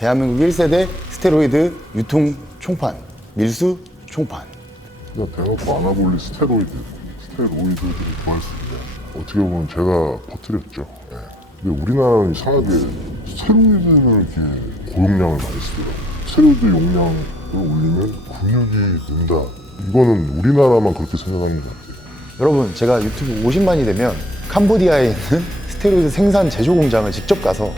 대한민국 1세대 스테로이드 유통 총판, 밀수 총판. 그냥 대놓고 아나볼리 스테로이드들이 구했습니다. 어떻게 보면 제가 퍼뜨렸죠. 예. 근데 우리나라는 이상하게 스테로이드를 이렇게 고용량을 많이 쓰더라고요. 스테로이드 용량을 올리면 근육이 는다. 이거는 우리나라만 그렇게 생각하는 것 같아요. 여러분, 제가 유튜브 50만이 되면 캄보디아에 있는 스테로이드 생산 제조 공장을 직접 가서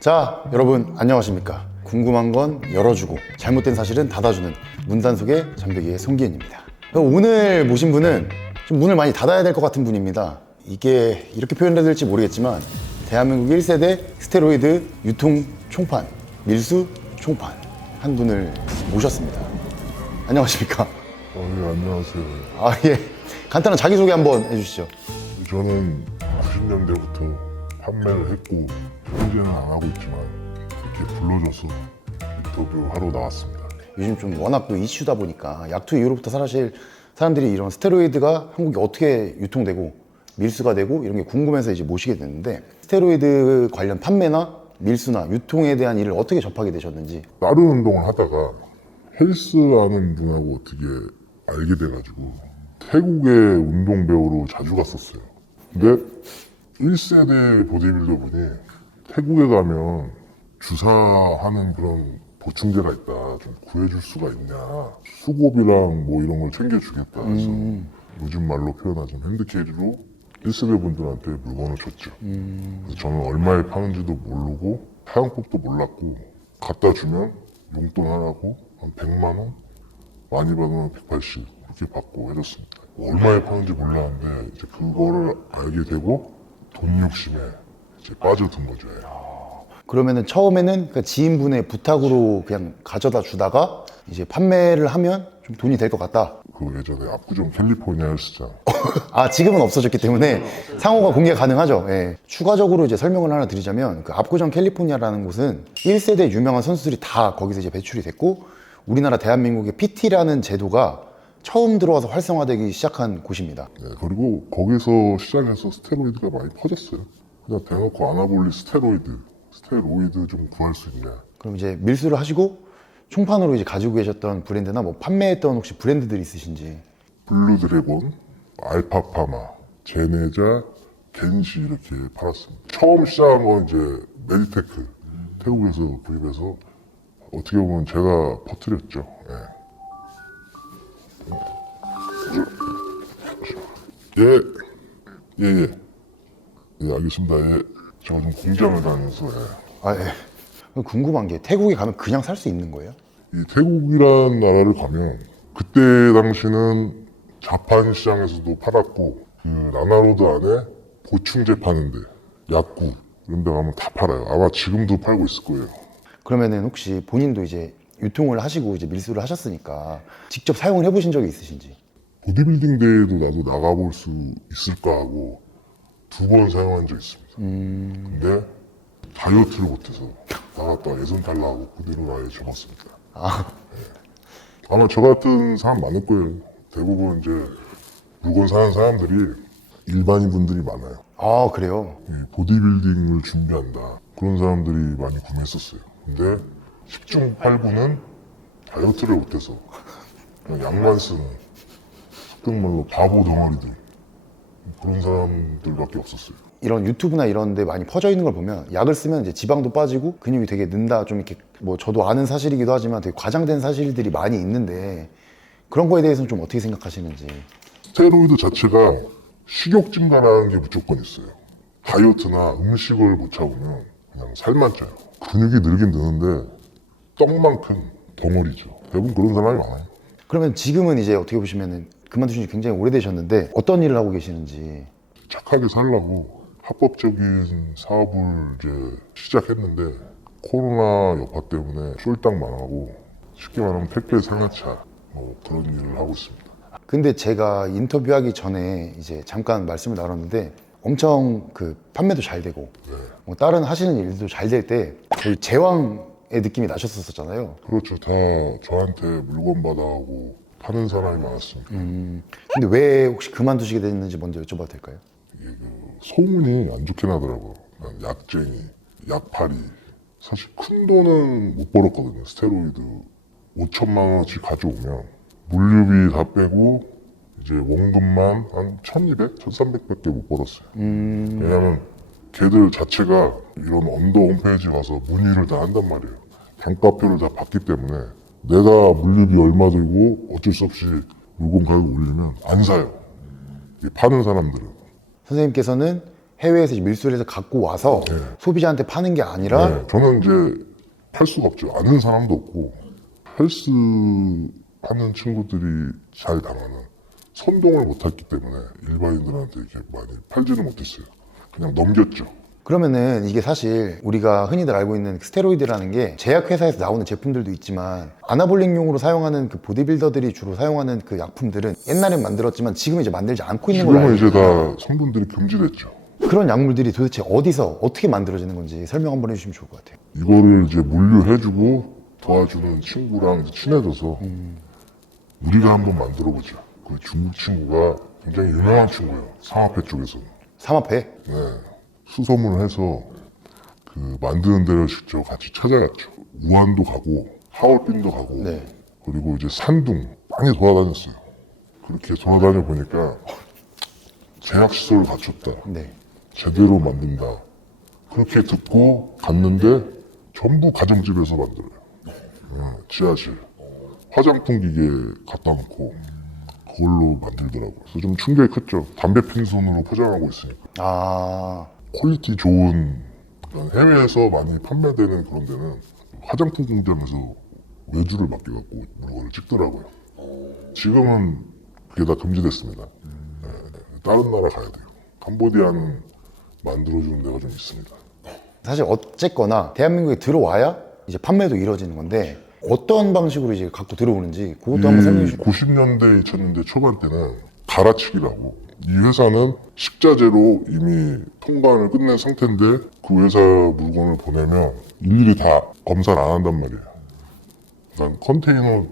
자, 여러분 안녕하십니까? 궁금한 건 열어주고 잘못된 사실은 닫아주는 문단 속의 잠들기의 송기현입니다. 오늘 모신 분은 좀 문을 많이 닫아야 될 것 같은 분입니다. 이게 이렇게 표현해야 될지 모르겠지만 대한민국 1세대 스테로이드 유통 총판, 밀수 총판 한 분을 모셨습니다. 안녕하십니까? 예, 안녕하세요. 아, 예. 간단한 자기소개 한번 해주시죠. 저는 90년대부터 판매를 했고 현재는 안 하고 있지만 이렇게 불러줘서 인터뷰하러 나왔습니다. 요즘 좀 워낙 또 이슈다 보니까 약투 이후로부터 사실 사람들이 이런 스테로이드가 한국에 어떻게 유통되고 밀수가 되고 이런 게 궁금해서 이제 모시게 됐는데, 스테로이드 관련 판매나 밀수나 유통에 대한 일을 어떻게 접하게 되셨는지. 다른 운동을 하다가 헬스 하는 분하고 어떻게 알게 돼가지고 태국의 운동 배우로 자주 갔었어요. 근데 1세대 보디빌더 분이 태국에 가면 주사하는 그런 보충제가 있다, 좀 구해줄 수가 있냐, 수고비랑 뭐 이런 걸 챙겨주겠다 해서 요즘 말로 표현하자면 핸드캐리로 1세대 분들한테 물건을 줬죠. 그래서 저는 얼마에 파는지도 모르고 사용법도 몰랐고 갖다 주면 용돈 하나고 한 100만 원? 많이 받으면 180 이렇게 받고 해줬습니다. 얼마에 파는지 몰랐는데 이제 그거를 알게 되고 돈 욕심에 이제 빠져든 거죠. 그러면은 처음에는 그러니까 지인분의 부탁으로 그냥 가져다 주다가 이제 판매를 하면 좀 돈이 될 것 같다. 그 예전에 압구정 캘리포니아 헬스장 아, 지금은 없어졌기 때문에 상호가 공개 가능하죠. 예. 추가적으로 이제 설명을 하나 드리자면, 그 압구정 캘리포니아라는 곳은 1세대 유명한 선수들이 다 거기서 이제 배출이 됐고, 우리나라 대한민국의 PT라는 제도가 처음 들어와서 활성화되기 시작한 곳입니다. 네, 그리고 거기서 시작해서 스테로이드가 많이 퍼졌어요. 그냥 대놓고 아나볼리 스테로이드 좀 구할 수 있냐. 그럼 이제 밀수를 하시고 총판으로 이제 가지고 계셨던 브랜드나 뭐 판매했던 혹시 브랜드들이 있으신지. 블루드래곤, 알파파마, 제네자, 겐시 이렇게 팔았습니다. 처음 시작한 건 이제 메디테크, 태국에서 구입해서 어떻게 보면 제가 퍼뜨렸죠. 예, 알겠습니다. 예. 제가 좀 공장을 다녀서 아, 예. 궁금한 게, 태국에 가면 그냥 살 수 있는 거예요? 이 태국이라는 나라를 가면 그때 당시는 자판 시장에서도 팔았고, 그 나나로드 안에 보충제 파는데 약국 이런 데 가면 다 팔아요. 아마 지금도 팔고 있을 거예요. 그러면은 혹시 본인도 이제 유통을 하시고 이제 밀수를 하셨으니까 직접 사용을 해보신 적이 있으신지? 보디빌딩 대회도 나도 나가볼 수 있을까 하고 2번 사용한 적 있습니다. 근데 다이어트를 못해서 나갔다 예선 탈락하고 그대로 아예 접었습니다. 아마 저 같은 사람 많을 거예요. 대부분 이제 물건 사는 사람들이 일반인 분들이 많아요. 아, 그래요? 보디빌딩을 준비한다, 그런 사람들이 많이 구매했었어요. 근데 10중 8구는 다이어트를 못해서 그냥 약만 쓰는, 속된 말로 바보 덩어리들, 그런 사람들밖에 없었어요. 이런 유튜브나 이런 데 많이 퍼져 있는 걸 보면 약을 쓰면 이제 지방도 빠지고 근육이 되게 는다, 좀 이렇게 뭐 저도 아는 사실이기도 하지만 되게 과장된 사실들이 많이 있는데, 그런 거에 대해서는 좀 어떻게 생각하시는지. 스테로이드 자체가 식욕 증가라는 게 무조건 있어요. 다이어트나 음식을 못 참으면 그냥 살만 쪄요. 근육이 늘긴 느는데 떡만큼 덩어리죠. 대부분 그런 사람이 많아요. 그러면 지금은 이제 어떻게 보시면은 그만두신 지 굉장히 오래되셨는데 어떤 일을 하고 계시는지. 착하게 살려고 합법적인 사업을 이제 시작했는데 코로나 여파 때문에 쫄딱 망하고, 쉽게 말하면 택배 상하차 뭐 그런 일을 하고 있습니다. 근데 제가 인터뷰하기 전에 이제 잠깐 말씀을 나눴는데, 엄청 그 판매도 잘 되고 뭐 다른 하시는 일도 잘 될 때 거의 제왕의 느낌이 나셨었잖아요. 그렇죠. 다 저한테 물건 받아오고 파는 사람이 많았습니다. 근데 왜 혹시 그만두시게 됐는지 먼저 여쭤봐도 될까요? 소문이 안 좋게 나더라고요. 난 약쟁이, 약팔이. 사실 큰 돈은 못 벌었거든요. 스테로이드 5천만 원어치 가져오면 물류비 다 빼고 이제 원금만 한 1200, 1300밖에 못 벌었어요. 왜냐면 걔들 자체가 이런 언더 홈페이지 가서 문의를 다 한단 말이에요. 단가표를 다 받기 때문에 내가 물류비 얼마 들고 어쩔 수 없이 물건 가격 올리면 안 사요. 이 파는 사람들은. 선생님께서는 해외에서 이제 밀수를 해서 갖고 와서 소비자한테 파는 게 아니라 네, 저는 이제 팔 수가 없죠. 아는 사람도 없고 헬스 하는 친구들이 잘 당하는 선동을 못했기 때문에 일반인들한테 이렇게 많이 팔지는 못했어요. 그냥 넘겼죠. 그러면은 이게 사실 우리가 흔히들 알고 있는 스테로이드라는 게 제약회사에서 나오는 제품들도 있지만 아나볼릭용으로 사용하는 그 보디빌더들이 주로 사용하는 그 약품들은 옛날엔 만들었지만 지금은 이제 만들지 않고 있는 걸로 지금은 알고 이제 있어요. 다 성분들이 금지됐죠. 그런 약물들이 도대체 어디서 어떻게 만들어지는 건지 설명 한번 해주시면 좋을 것 같아요. 이거를 이제 물류해주고 도와주는 친구랑 이제 친해져서 우리가 한번 만들어보자. 그 중국 친구가 굉장히 유명한 친구예요. 상하패 쪽에서. 삼합회? 네. 수소문을 해서 그 만드는 데를 직접 같이 찾아갔죠. 우한도 가고 하얼빈도 가고 네. 그리고 이제 산둥 많이 돌아다녔어요. 그렇게 돌아다녀 보니까 제약시설을 갖췄다. 네. 제대로 만든다. 그렇게 듣고 갔는데 전부 가정집에서 만들어요. 지하실. 화장품 기계 갖다 놓고 그걸로 만들더라고요. 그래서 좀 충격이 컸죠. 담배 핀손으로 포장하고 있으니까. 아, 퀄리티 좋은 그러니까 해외에서 많이 판매되는 그런 데는 화장품 공장에서 외주를 맡겨갖고 물건을 찍더라고요. 지금은 그게 다 금지됐습니다. 네, 다른 나라 가야 돼요. 캄보디아는 만들어주는 데가 좀 있습니다. 사실 어쨌거나 대한민국에 들어와야 이제 판매도 이루어지는 건데 어떤 방식으로 이제 갖고 들어오는지 그것도 한번 설명해 주시면. 90년대, 2000년대 초반 때는 갈아치기라고 이 회사는 식자재로 이미 통관을 끝낸 상태인데 그 회사 물건을 보내면 일일이 다 검사를 안 한단 말이에요. 난 컨테이너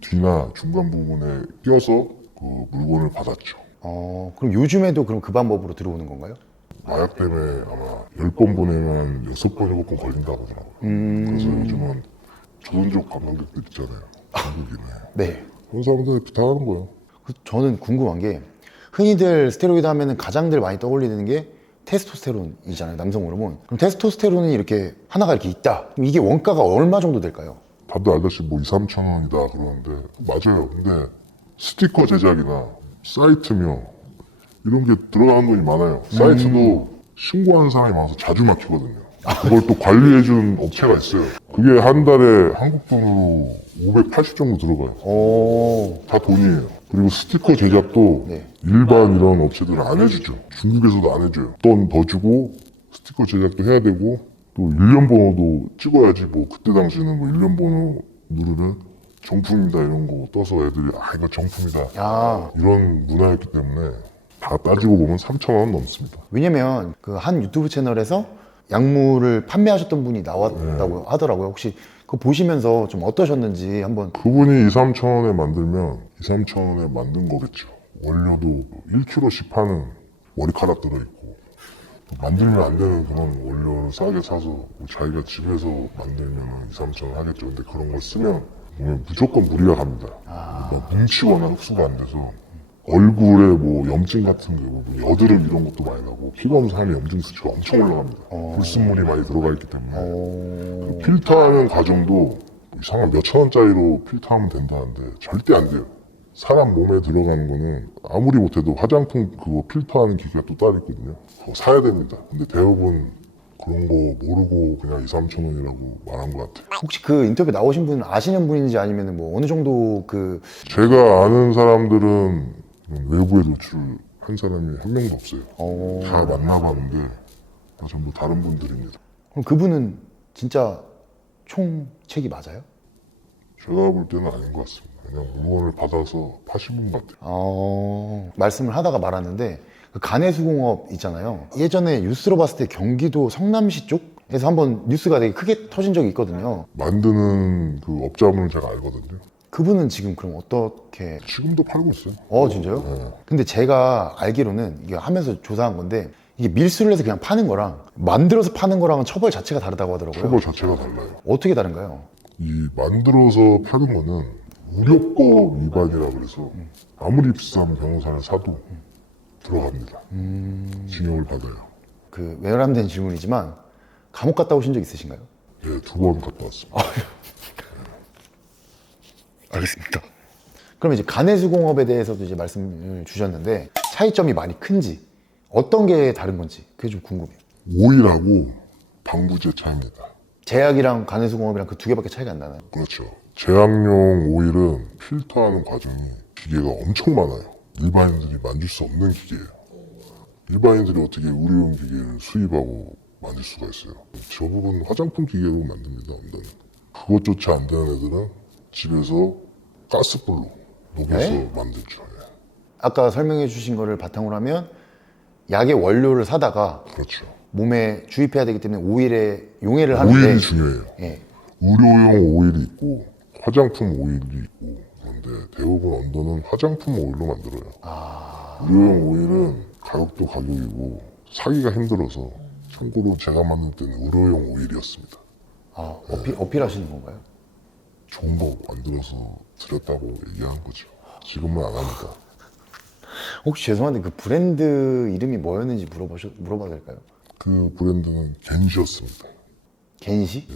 뒤나 중간 부분에 껴서 그 물건을 받았죠. 그럼 요즘에도 그럼 그 방법으로 들어오는 건가요? 마약 때문에 아마 10번 보내면 6번, 7번 걸린다고 하더라고요. 그래서 요즘은 조선족 관광객들 있잖아요. 한국인에. 네. 그런 사람들 부탁하는 거예요. 저는 궁금한 게 흔히들 스테로이드 하면은 가장들 많이 떠올리는 게 테스토스테론이잖아요. 남성 호르몬. 그럼 테스토스테론이 이렇게 하나가 이렇게 있다. 그럼 이게 원가가 얼마 정도 될까요? 다들 알다시피 뭐 2, 3천 원이다 그러는데 맞아요. 근데 스티커 제작이나 사이트며 이런 게 들어가는 돈이 많아요. 사이트도 신고하는 사람이 많아서 자주 막히거든요. 그걸 또 관리해주는 업체가 있어요. 그게 한 달에 한국 돈으로 580 정도 들어가요. 다 돈이에요. 그리고 스티커 제작도 네. 일반 이런 업체들은 안 해주죠. 중국에서도 안 해줘요. 돈 더 주고 스티커 제작도 해야 되고 또 일련 번호도 찍어야지. 뭐 그때 당시에는 뭐 일련 번호 누르면 정품이다 이런 거 떠서 애들이 이거 정품이다 아, 이런 문화였기 때문에 다 따지고 보면 3,000원 넘습니다. 왜냐면 그 한 유튜브 채널에서 약물을 판매하셨던 분이 나왔다고 하더라고요. 혹시 그거 보시면서 좀 어떠셨는지 한번. 그분이 2, 3,000원에 만들면 2, 3,000원에 만든 거겠죠. 원료도 1kg씩 파는 머리카락 들어있고 만들면 안 되는 그런 원료를 싸게 사서 뭐 자기가 집에서 만들면 2, 3,000원 하겠죠. 근데 그런 걸 쓰면 보면 무조건 무리가 갑니다. 막 뭉치거나 흡수가 안 돼서 얼굴에 뭐 염증 같은 거, 뭐 여드름 이런 것도 많이 나고 피 검사하면 염증 수치가 엄청 올라갑니다. 불순물이 많이 들어가 있기 때문에 그 필터하는 과정도 이상한 몇천 원짜리로 필터하면 된다는데 절대 안 돼요. 사람 몸에 들어가는 거는 아무리 못해도 화장품 그거 필터하는 기계가 또 따로 있거든요. 그거 사야 됩니다. 근데 대부분 그런 거 모르고 그냥 2, 3천 원이라고 말한 것 같아요. 혹시 그 인터뷰 나오신 분은 아시는 분인지 아니면 뭐 어느 정도 그 제가 아는 사람들은 외부에 노출한 사람이 한 명도 없어요. 다 만나봤는데 다 전부 다른 분들입니다. 그럼 그분은 진짜 총책이 맞아요? 제가 볼 때는 아닌 것 같습니다. 그냥 물건을 받아서 파신 분 같아요. 말씀을 하다가 말았는데 그 가내수공업 있잖아요. 예전에 뉴스로 봤을 때 경기도 성남시 쪽에서 한번 뉴스가 되게 크게 터진 적이 있거든요. 만드는 그 업자분을 제가 알거든요. 그분은 지금 그럼 어떻게? 지금도 팔고 있어요. 진짜요? 네. 근데 제가 알기로는 이게 하면서 조사한 건데 이게 밀수를 해서 그냥 파는 거랑 만들어서 파는 거랑은 처벌 자체가 다르다고 하더라고요. 처벌 자체가 달라요. 어떻게 다른가요? 이 만들어서 파는 거는 우려법 위반이라 그래서 아무리 비싼 변호사를 사도 들어갑니다. 징역을 받아요. 그 외람된 질문이지만 감옥 갔다 오신 적 있으신가요? 네, 2번 갔다 왔습니다. 알겠습니다. 그럼 이제 가내수공업에 대해서도 이제 말씀을 주셨는데 차이점이 많이 큰지 어떤 게 다른 건지 그게 좀 궁금해요. 오일하고 방부제 차이입니다. 제약이랑 가내수공업이랑 그 두 개밖에 차이가 안 나나요? 그렇죠. 제약용 오일은 필터하는 과정이 기계가 엄청 많아요. 일반인들이 만질 수 없는 기계예요. 일반인들이 어떻게 의료용 기계를 수입하고 만들 수가 있어요. 저 부분 화장품 기계로 만듭니다. 원단은. 그것조차 안 되는 애들은 집에서 가스불로 녹여서 네? 만들죠. 예. 아까 설명해 주신 거를 바탕으로 하면 약의 원료를 사다가 그렇죠. 몸에 주입해야 되기 때문에 오일에 용해를 하는데 오일이 중요해요. 예. 의료용 오일이 있고 화장품 오일이 있고 그런데 대부분 원단은 화장품 오일로 만들어요. 의료용 오일은 가격도 가격이고 사기가 힘들어서 참고로 제가 만들 때는 의료용 오일이었습니다. 아, 어필하시는 건가요? 좋은 거 만들어서 드렸다고 얘기하는 거죠. 지금은 안 합니다. 혹시 죄송한데 그 브랜드 이름이 뭐였는지 물어봐도 될까요? 그 브랜드는 겐시였습니다. 겐시?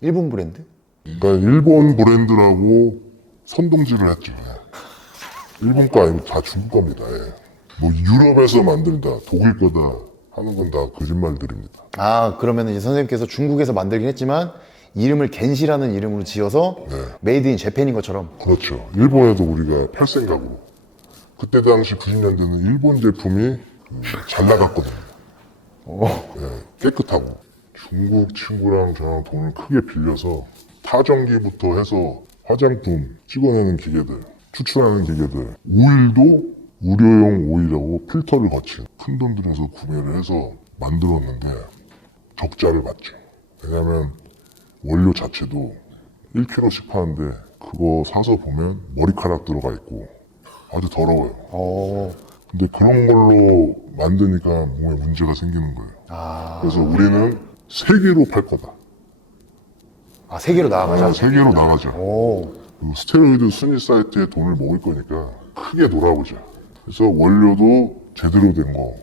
일본 브랜드? 그러니까 일본 브랜드라고 선동질을 했죠. 예. 일본 거 아니고 다 중국 겁니다. 예. 뭐 유럽에서 만든다, 독일 거다 하는 건 다 거짓말들입니다. 아, 그러면 이제 선생님께서 중국에서 만들긴 했지만 이름을 겐시라는 이름으로 지어서 메이드 인 재팬인 것처럼. 그렇죠. 일본에도 우리가 팔 생각으로. 그때 당시 90년대는 일본 제품이 잘 나갔거든요. 예, 깨끗하고. 중국 친구랑 저랑 돈을 크게 빌려서 파전기부터 해서 화장품 찍어내는 기계들, 추출하는 기계들, 오일도 의료용 오일하고 필터를 거친 큰 돈 들여서 구매를 해서 만들었는데 적자를 봤죠. 왜냐면 원료 자체도 1kg씩 파는데 그거 사서 보면 머리카락 들어가 있고 아주 더러워요. 근데 그런 걸로 만드니까 몸에 문제가 생기는 거예요. 그래서 우리는 세계로 팔 거다. 아, 세계로 나아가자. 세계로 나가자. 오. 그 스테로이드 순위 사이트에 돈을 먹을 거니까 크게 놀아보자. 그래서 원료도 제대로 된 거,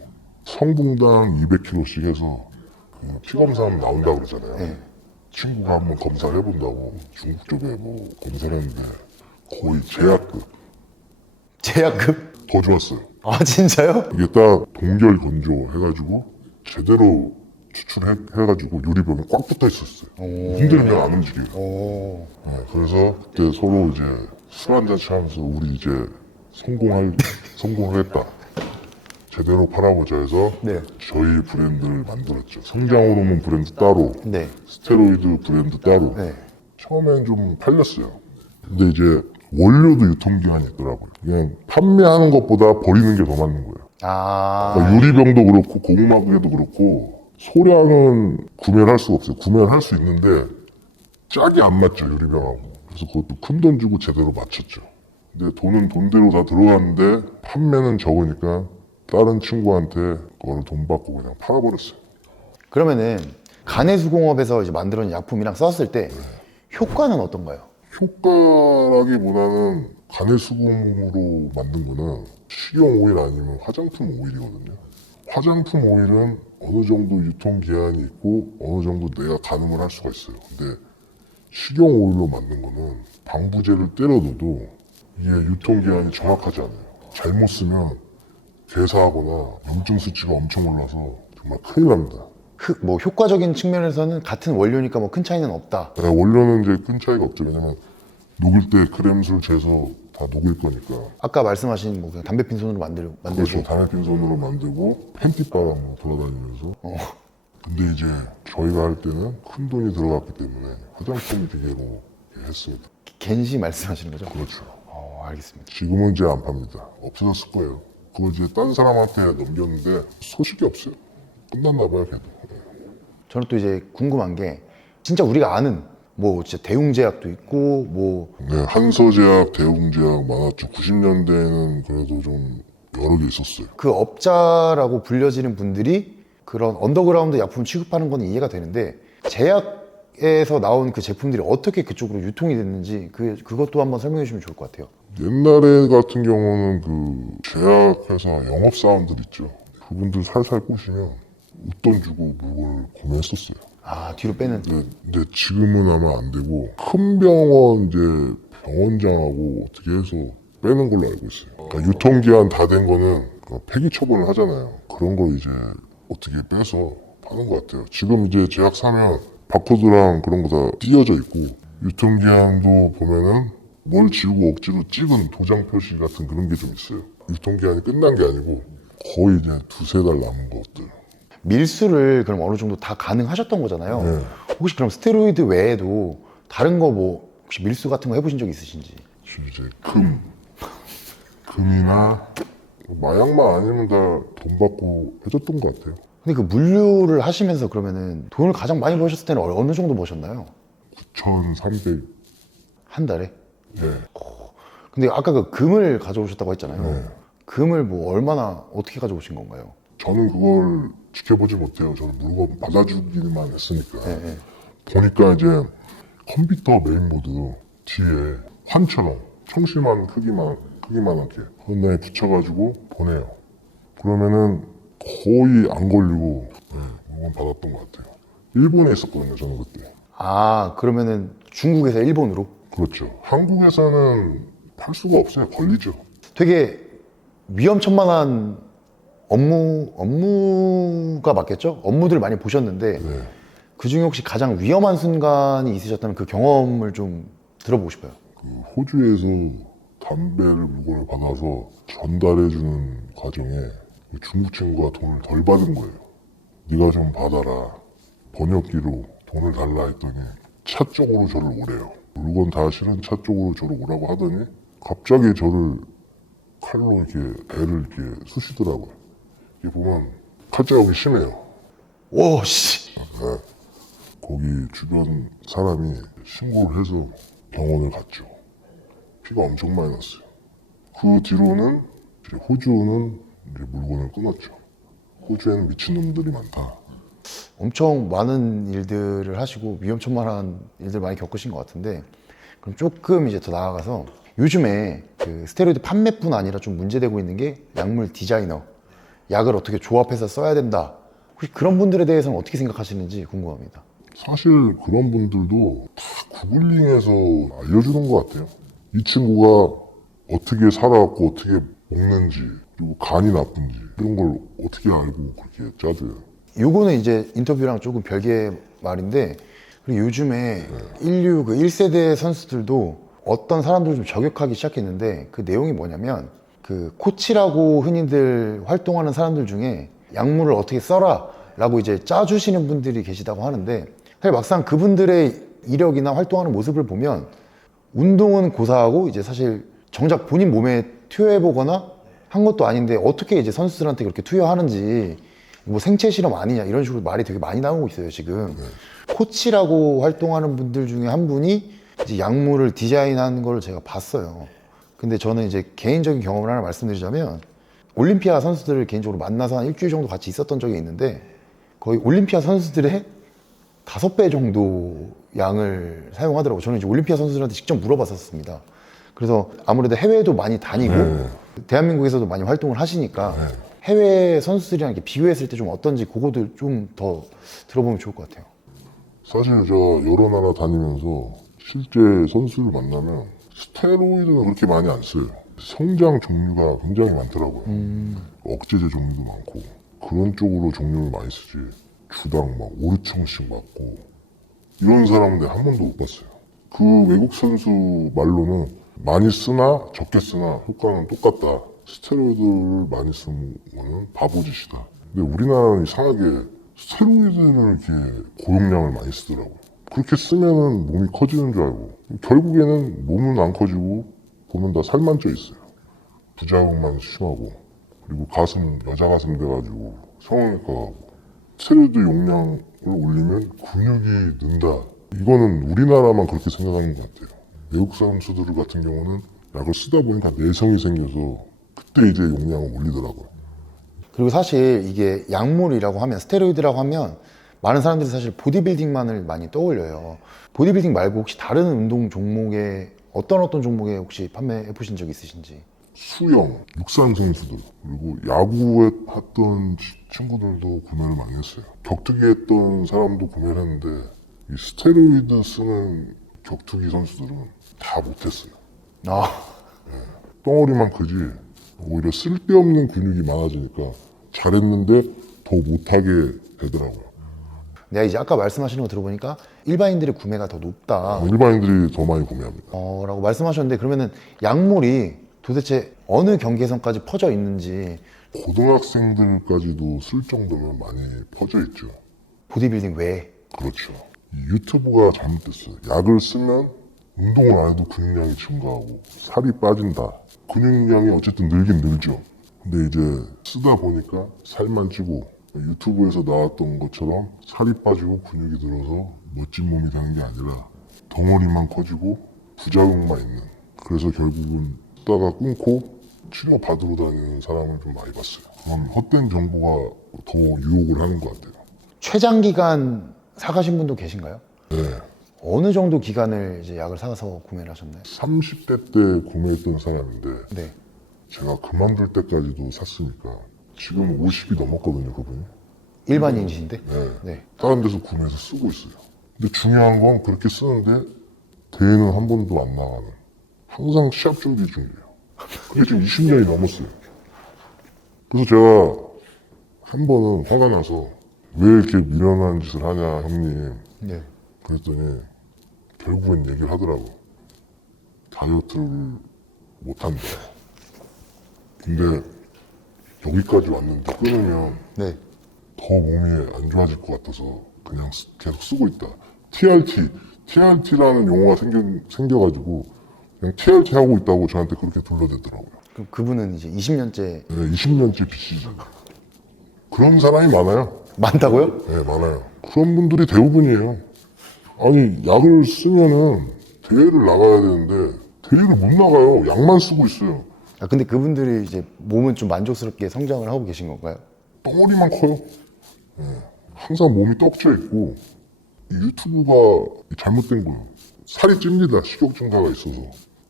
성분당 200kg씩 해서 그 피검사하면 나온다고 그러잖아요. 친구가 한번 검사를 해본다고 중국 쪽에 뭐 검사를 했는데 거의 제약급, 제약급? 더 좋았어요. 아, 진짜요? 이게 딱 동결 건조 해가지고 제대로 추출해가지고 유리병에 꽉 붙어 있었어요. 흔들면 안 움직여요. 오. 네, 그래서 그때 서로 이제 술 한잔 하면서 우리 이제 성공을 했다. 제대로 팔아보자 해서 네. 저희 브랜드를 만들었죠. 성장 호르몬 브랜드 따로, 네. 스테로이드 브랜드 따로. 네. 처음엔 좀 팔렸어요. 근데 이제 원료도 유통기한이 있더라고요. 그냥 판매하는 것보다 버리는 게 더 맞는 거예요. 아. 그러니까 유리병도 그렇고 고구마구에도 그렇고 소량은 구매를 할 수가 없어요. 구매를 할 수 있는데 짝이 안 맞죠, 유리병하고. 그래서 그것도 큰 돈 주고 제대로 맞췄죠. 근데 돈은 돈대로 다 들어갔는데 판매는 적으니까 다른 친구한테 그거를 돈 받고 그냥 팔아버렸어요. 그러면은 가내수공업에서 이제 만들어낸 약품이랑 썼을 때 효과는 어떤가요? 효과라기보다는 가내수공으로 만든 거는 식용 오일 아니면 화장품 오일이거든요. 화장품 오일은 어느 정도 유통기한이 있고 어느 정도 내가 가늠을 할 수가 있어요. 근데 식용 오일로 만든 거는 방부제를 때려 넣어도 이게 유통기한이 정확하지 않아요. 잘못 쓰면 괴사하거나 염증 수치가 엄청 올라서 정말 큰일 납니다. 뭐 효과적인 측면에서는 같은 원료니까 뭐 큰 차이는 없다. 네, 원료는 이제 큰 차이가 없죠. 왜냐면 녹일 때 그램수를 재서 다 녹일 거니까. 아까 말씀하신 뭐 그냥 담배 핀 손으로 만들고. 그렇죠. 담배 핀 손으로 만들고 팬티바람으로 돌아다니면서. 근데 이제 저희가 할 때는 큰 돈이 들어갔기 때문에 화장품 기계로 했습니다. 겐시 말씀하시는 거죠? 그렇죠. 알겠습니다. 지금은 이제 안 팝니다. 없어졌을 거예요. 그걸 이제 딴 사람한테 넘겼는데 소식이 없어요. 끝났나 봐요, 걔도. 저는 또 이제 궁금한 게 진짜 우리가 아는 뭐 진짜 대웅제약도 있고 뭐 네, 한서제약, 대웅제약 많았죠. 90년대에는 그래도 좀 여러 개 있었어요. 그 업자라고 불려지는 분들이 그런 언더그라운드 약품 취급하는 건 이해가 되는데 제약에서 나온 그 제품들이 어떻게 그쪽으로 유통이 됐는지 그것도 한번 설명해 주시면 좋을 것 같아요. 옛날에 같은 경우는 그 제약회사 영업사원들 있죠. 그분들 살살 꼬시면 웃돈 주고 물건을 구매했었어요. 아, 뒤로 빼는. 근데 지금은 아마 안 되고 큰 병원 이제 병원장하고 어떻게 해서 빼는 걸로 알고 있어요. 그러니까 유통기한 다 된 거는 폐기 처분을 하잖아요. 그런 걸 이제 어떻게 빼서 파는 것 같아요. 지금 이제 제약 사면 바코드랑 그런 거 다 띄어져 있고 유통기한도 보면은 뭘 지우고 억지로 찍은 도장 표시 같은 그런 게 좀 있어요. 유통기한이 끝난 게 아니고 거의 이제 두세 달 남은 것들. 밀수를 그럼 어느 정도 다 가능하셨던 거잖아요. 네. 혹시 그럼 스테로이드 외에도 다른 거 뭐 혹시 밀수 같은 거 해보신 적 있으신지? 이제 금이나 마약만 아니면 다 돈 받고 해줬던 것 같아요. 근데 그 물류를 하시면서 그러면은 돈을 가장 많이 버셨을 때는 어느 정도 버셨나요? 9,300. 한 달에? 네. 근데 아까 그 금을 가져오셨다고 했잖아요. 네. 금을 뭐 얼마나 어떻게 가져오신 건가요? 저는 그걸 지켜보지 못해요. 저는 물건 받아주기만 했으니까. 네. 보니까 이제 컴퓨터 메인보드 뒤에 환처럼 청심환 크기만하게 그거에 붙여가지고 보내요. 그러면은 거의 안 걸리고 물건 받았던 것 같아요. 일본에 있었거든요, 저는 그때. 아, 그러면은 중국에서 일본으로? 그렇죠. 한국에서는 팔 수가 없어요. 걸리죠. 되게 위험천만한 업무가 맞겠죠? 업무들 많이 보셨는데 네. 그 중에 혹시 가장 위험한 순간이 있으셨다면 그 경험을 좀 들어보고 싶어요. 그 호주에서 담배를 물건을 받아서 전달해주는 과정에 중국 친구가 돈을 덜 받은 거예요. 네가 좀 받아라. 번역기로 돈을 달라 했더니 차 쪽으로 저를 오래요. 물건 다 실은 차 쪽으로 저를 오라고 하더니 갑자기 저를 칼로 이렇게 배를 이렇게 쑤시더라고요. 이게 보면 칼자국이 심해요. 오, 씨. 거기 주변 사람이 신고를 해서 병원을 갔죠. 피가 엄청 많이 났어요. 그 뒤로는 이제 호주는 이제 물건을 끊었죠. 호주에는 미친놈들이 많다. 엄청 많은 일들을 하시고 위험천만한 일들 많이 겪으신 것 같은데 그럼 조금 이제 더 나아가서 요즘에 그 스테로이드 판매뿐 아니라 좀 문제되고 있는 게 약물 디자이너 약을 어떻게 조합해서 써야 된다. 혹시 그런 분들에 대해서는 어떻게 생각하시는지 궁금합니다. 사실 그런 분들도 다 구글링해서 알려주는 것 같아요. 이 친구가 어떻게 살아왔고 어떻게 먹는지 그리고 간이 나쁜지 이런 걸 어떻게 알고 그렇게 짜줘요. 요거는 이제 인터뷰랑 조금 별개의 말인데 그리고 요즘에 인류 그 1세대 선수들도 어떤 사람들을 좀 저격하기 시작했는데 그 내용이 뭐냐면 그 코치라고 흔히들 활동하는 사람들 중에 약물을 어떻게 써라 라고 이제 짜주시는 분들이 계시다고 하는데 사실 막상 그분들의 이력이나 활동하는 모습을 보면 운동은 고사하고 이제 사실 정작 본인 몸에 투여해보거나 한 것도 아닌데 어떻게 이제 선수들한테 그렇게 투여하는지 뭐 생체 실험 아니냐 이런 식으로 말이 되게 많이 나오고 있어요 지금. 코치라고 활동하는 분들 중에 한 분이 이제 약물을 디자인한 걸 제가 봤어요. 근데 저는 이제 개인적인 경험을 하나 말씀드리자면 올림피아 선수들을 개인적으로 만나서 한 일주일 정도 같이 있었던 적이 있는데 거의 올림피아 선수들의 5배 정도 양을 사용하더라고요. 저는 이제 올림피아 선수들한테 직접 물어봤었습니다. 그래서 아무래도 해외에도 많이 다니고 대한민국에서도 많이 활동을 하시니까 해외 선수들이랑 이렇게 비교했을 때 좀 어떤지 그거도 좀 더 들어보면 좋을 것 같아요. 사실 저 여러 나라 다니면서 실제 선수를 만나면 스테로이드는 그렇게 많이 안 써요. 성장 종류가 굉장히 많더라고요. 억제제 종류도 많고 그런 쪽으로 종류를 많이 쓰지 주당 막 5, 6천씩 맞고 이런 사람은 내가 한 번도 못 봤어요. 그 외국 선수 말로는 많이 쓰나 적게 쓰나 효과는 똑같다. 스테로이드를 많이 쓰면 바보짓이다. 근데 우리나라는 이상하게 스테로이드를 이렇게 고용량을 많이 쓰더라고요. 그렇게 쓰면은 몸이 커지는 줄 알고 결국에는 몸은 안 커지고 보면 다 살만 쪄 있어요. 부작용만 심하고 그리고 가슴 여자 가슴 돼가지고 성형외과 가고 스테로이드 용량을 올리면 근육이 는다. 이거는 우리나라만 그렇게 생각하는 것 같아요. 외국 선수들 같은 경우는 약을 쓰다 보니까 내성이 생겨서 그때 이제 용량을 올리더라고요. 그리고 사실 이게 약물이라고 하면, 스테로이드라고 하면 많은 사람들이 사실 보디빌딩만을 많이 떠올려요. 보디빌딩 말고 혹시 다른 운동 종목에 어떤 종목에 혹시 판매해 보신 적 있으신지? 수영, 육상 선수들, 그리고 야구에 했던 친구들도 구매를 많이 했어요. 격투기 했던 사람도 구매를 했는데 이 스테로이드 쓰는 격투기 선수들은 다 못했어요. 아, 덩어리만 크지 오히려 쓸데없는 근육이 많아지니까 잘했는데 더 못하게 되더라고요. 내가 이제 아까 말씀하시는 거 들어보니까 일반인들의 구매가 더 높다. 일반인들이 더 많이 구매합니다. 라고 말씀하셨는데, 그러면은 약물이 도대체 어느 경계선까지 퍼져 있는지. 고등학생들까지도 쓸 정도면 많이 퍼져 있죠. 보디빌딩 외에. 그렇죠. 이 유튜브가 잘못됐어요. 약을 쓰면 운동을 안 해도 근육량이 증가하고 살이 빠진다. 근육량이 어쨌든 늘긴 늘죠. 근데 이제 쓰다 보니까 살만 찌고 유튜브에서 나왔던 것처럼 살이 빠지고 근육이 늘어서 멋진 몸이 되는 게 아니라 덩어리만 커지고 부작용만 있는. 그래서 결국은 쓰다가 끊고 치료 받으러 다니는 사람을 좀 많이 봤어요. 그런 헛된 정보가 더 유혹을 하는 것 같아요. 최장기간 사가신 분도 계신가요? 네. 어느 정도 기간을 이제 약을 사서 구매를 하셨나요? 30대 때 구매했던 사람인데 네. 제가 그만둘 때까지도 샀으니까 지금 50이 넘었거든요, 그분이. 일반인이신데? 네. 네. 다른 데서 구매해서 쓰고 있어요. 근데 중요한 건 그렇게 쓰는데 대회는 한 번도 안 나가는. 항상 시합 준비 중이에요. 그게 지금 20년이 넘었어요. 그래서 제가 한 번은 화가 나서 왜 이렇게 미련한 짓을 하냐, 형님. 네. 그랬더니 결국엔 얘기를 하더라고. 다이어트를 못한다. 근데 여기까지 왔는데 끊으면 네. 더 몸이 안 좋아질 것 같아서 그냥 계속 쓰고 있다. TRT라는 용어가 생겨가지고 그냥 TRT 하고 있다고 저한테 그렇게 둘러대더라고요. 그럼 그분은 이제 20년째 네, 20년째 빚이죠. 그런 사람이 많아요. 많다고요? 네, 많아요. 그런 분들이 대부분이에요. 아니, 약을 쓰면은 대회를 나가야 되는데 대회를 못 나가요. 약만 쓰고 있어요. 아, 근데 그분들이 이제 몸은 좀 만족스럽게 성장을 하고 계신 건가요? 덩어리만 커요. 예. 항상 몸이 떡져 있고 이 유튜브가 잘못된 거예요. 살이 찝니다. 식욕 증가가 있어서.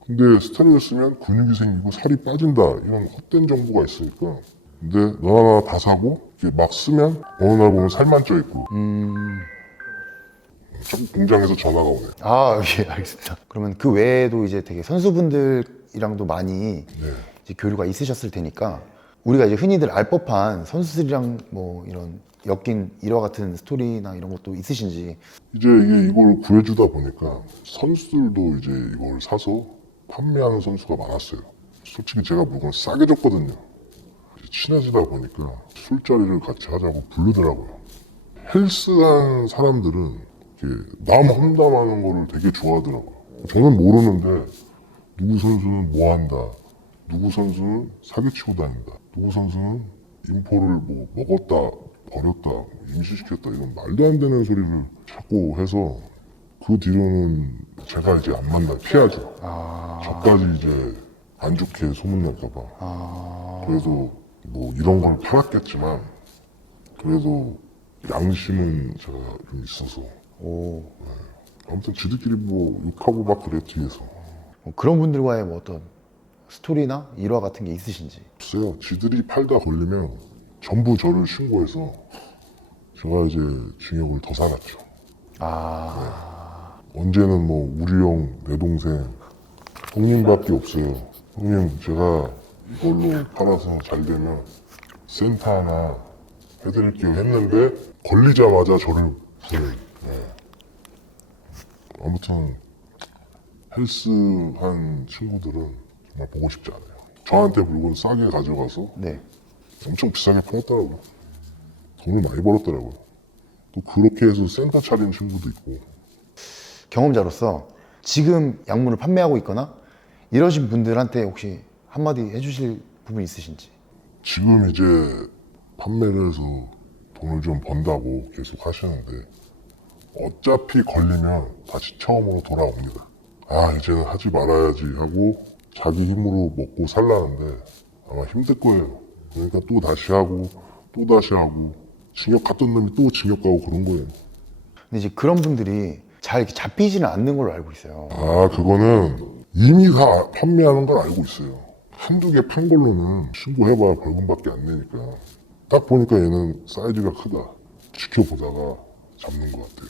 근데 스테로이드 쓰면 근육이 생기고 살이 빠진다. 이런 헛된 정보가 있으니까. 근데 너나 다 사고 이렇게 막 쓰면 어느 날 보면 살만 쪄 있고. 좀 공장에서 전화가 오네. 아, 예, 알겠습니다. 그러면 그 외에도 이제 되게 선수분들이랑도 많이 네. 이제 교류가 있으셨을 테니까, 우리가 이제 흔히들 알 법한 선수들이랑 뭐 이런 엮인 일화 같은 스토리나 이런 것도 있으신지. 이제 이걸 구해주다 보니까 선수들도 이제 이걸 사서 판매하는 선수가 많았어요. 솔직히 제가 물건을 싸게 줬거든요. 친해지다 보니까 술자리를 같이 하자고 부르더라고요. 헬스한 사람들은 이렇게 남 험담하는 거를 되게 좋아하더라고요. 저는 모르는데 누구 선수는 뭐 한다, 누구 선수는 사기치고 다닌다, 누구 선수는 인포를 뭐 먹었다, 버렸다, 임시시켰다, 이런 말도 안 되는 소리를 자꾸 해서 그 뒤로는 제가 이제 안 만나 피하죠. 저까지 이제 안 좋게 소문날까봐. 그래도 뭐 이런 걸 팔았겠지만 그래도 양심은 제가 좀 있어서. 오, 아무튼 지들끼리 뭐 욕하고 막 그래 뒤에서. 뭐 그런 분들과의 뭐 어떤 스토리나 일화 같은 게 있으신지. 글쎄요, 지들이 팔다 걸리면 전부 저를 신고해서 제가 이제 징역을 더 살았죠. 언제는 뭐 우리 형, 내 동생, 형님밖에 없어요. 형님, 제가 이걸로 팔아서 잘 되면 센터 하나 해드릴게요 했는데 걸리자마자 저를 아무튼 헬스한 친구들은 정말 보고 싶지 않아요. 저한테 물건 싸게 가져가서 네. 엄청 비싸게 팔았더라고요. 돈을 많이 벌었더라고요. 또 그렇게 해서 센터 차린 친구도 있고. 경험자로서 지금 약물을 판매하고 있거나 이러신 분들한테 혹시 한마디 해주실 부분 있으신지. 지금 이제 판매를 해서 돈을 좀 번다고 계속 하시는데 어차피 걸리면 다시 처음으로 돌아옵니다. 아, 이제는 하지 말아야지 하고 자기 힘으로 먹고 살라는데 아마 힘들 거예요. 그러니까 또 다시 하고 또 다시 하고 징역 갔던 놈이 또 징역 가고 그런 거예요. 근데 이제 그런 분들이 잘 이렇게 잡히지는 않는 걸로 알고 있어요. 아, 그거는 이미 다 판매하는 걸 알고 있어요. 한두 개 판 걸로는 신고해봐야 벌금밖에 안 내니까. 딱 보니까 얘는 사이즈가 크다. 지켜보다가 잡는 것 같아요.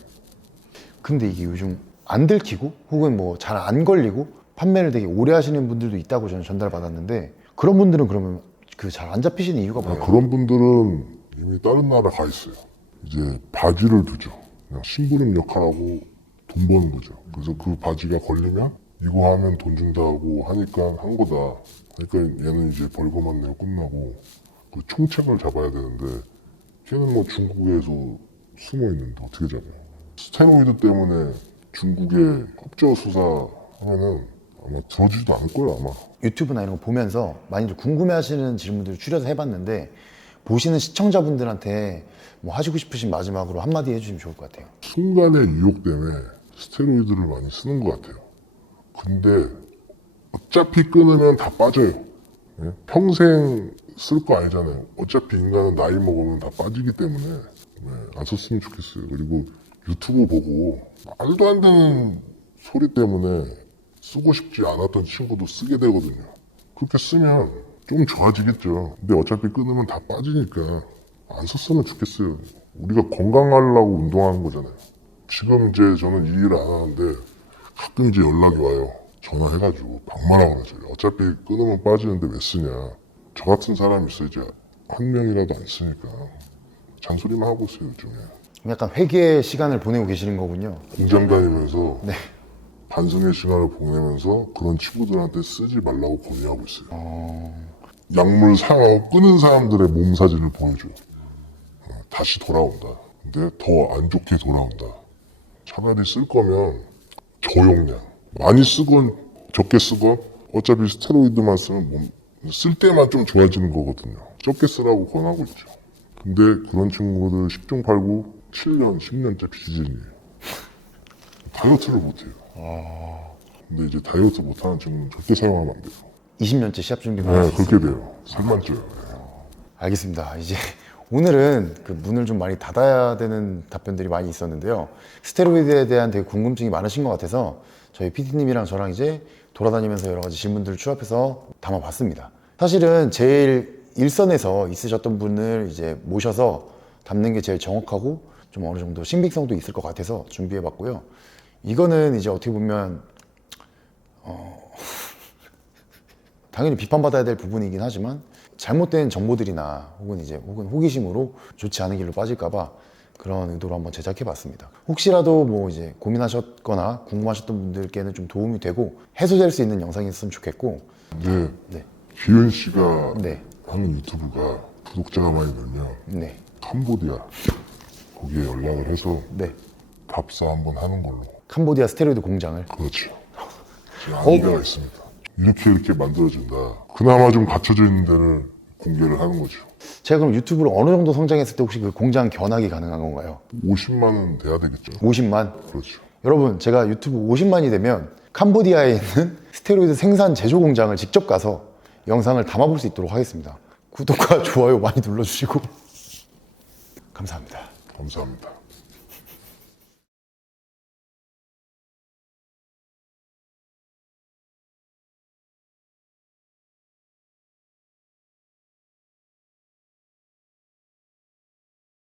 근데 이게 요즘 안 들키고 혹은 뭐 잘 안 걸리고 판매를 되게 오래 하시는 분들도 있다고 저는 전달받았는데, 그런 분들은 그러면 그 잘 안 잡히시는 이유가 뭐예요? 그런 분들은 이미 다른 나라 가 있어요. 이제 바지를 두죠. 그냥 심부름 역할하고 돈 버는 거죠. 그래서 그 바지가 걸리면 이거 하면 돈 준다고 하니까 한 거다. 그러니까 얘는 이제 벌금만 내고 끝나고 그 총책을 잡아야 되는데 걔는 뭐 중국에서 숨어 있는데 어떻게 잡아요? 스테로이드 때문에 중국에 협조 수사하면은 아마 들어주지도 않을 거예요 아마. 유튜브나 이런 거 보면서 많이들 궁금해하시는 질문들을 추려서 해봤는데, 보시는 시청자분들한테 뭐 하시고 싶으신 마지막으로 한마디 해주시면 좋을 것 같아요. 순간의 유혹 때문에 스테로이드를 많이 쓰는 것 같아요. 근데 어차피 끊으면 다 빠져요. 예? 평생 쓸 거 아니잖아요. 어차피 인간은 나이 먹으면 다 빠지기 때문에 안 썼으면 좋겠어요. 그리고 유튜브 보고 말도 안 되는 소리 때문에 쓰고 싶지 않았던 친구도 쓰게 되거든요. 그렇게 쓰면 좀 좋아지겠죠. 근데 어차피 끊으면 다 빠지니까 안 썼으면 좋겠어요. 우리가 건강하려고 운동하는 거잖아요. 지금 이제 저는 이 일을 안 하는데 가끔 이제 연락이 와요. 전화해가지고 반말하고 하죠. 어차피 끊으면 빠지는데 왜 쓰냐. 저 같은 사람이 있어 이제 한 명이라도 안 쓰니까 잔소리만 하고 있어요 요즘에. 약간 회개의 시간을 보내고 계시는 거군요. 공장 다니면서 네. 반성의 시간을 보내면서 그런 친구들한테 쓰지 말라고 권유하고 있어요. 약물 사용하고 끊은 사람들의 몸 사진을 보여줘요. 다시 돌아온다. 근데 더 안 좋게 돌아온다. 차라리 쓸 거면 저용량. 많이 쓰건 적게 쓰건 어차피 스테로이드만 쓰면 쓸 때만 좀 좋아지는 거거든요. 적게 쓰라고 권하고 있죠. 근데 그런 친구들 10중 8구 7년, 10년째 비진이에요. 다이어트를 못해요. 근데 이제 다이어트 못하는 친구는 절대 사용하면 안 돼요. 20년째 시합 준비만 네, 하셨어요. 그렇게 돼요. 살만 쪄요. 알겠습니다. 이제 오늘은 그 문을 좀 많이 닫아야 되는 답변들이 많이 있었는데요. 스테로이드에 대한 되게 궁금증이 많으신 것 같아서 저희 PD님이랑 저랑 이제 돌아다니면서 여러 가지 질문들을 추합해서 담아봤습니다. 사실은 제일 일선에서 있으셨던 분을 이제 모셔서 담는 게 제일 정확하고 좀 어느 정도 신빙성도 있을 것 같아서 준비해봤고요. 이거는 이제 어떻게 보면 당연히 비판받아야 될 부분이긴 하지만 잘못된 정보들이나 혹은 호기심으로 좋지 않은 길로 빠질까봐 그런 의도로 한번 제작해봤습니다. 혹시라도 뭐 이제 고민하셨거나 궁금하셨던 분들께는 좀 도움이 되고 해소될 수 있는 영상이었으면 좋겠고. 근데 네. 기현 씨가 네. 하는 유튜브가 구독자가 많이 늘면 네. 캄보디아 거기에 연락을 해서 네. 답사 한번 하는 걸로. 캄보디아 스테로이드 공장을. 그렇죠. 한계가 있습니다. 이렇게 만들어진다. 그나마 좀 갖춰져 있는 데를 공개를 하는 거죠. 제가 그럼 유튜브를 어느 정도 성장했을 때 혹시 그 공장 견학이 가능한 건가요? 50만 원 돼야 되겠죠. 50만? 그렇죠. 여러분, 제가 유튜브 50만이 되면 캄보디아에 있는 스테로이드 생산 제조 공장을 직접 가서 영상을 담아볼 수 있도록 하겠습니다. 구독과 좋아요 많이 눌러주시고 감사합니다. 감사합니다.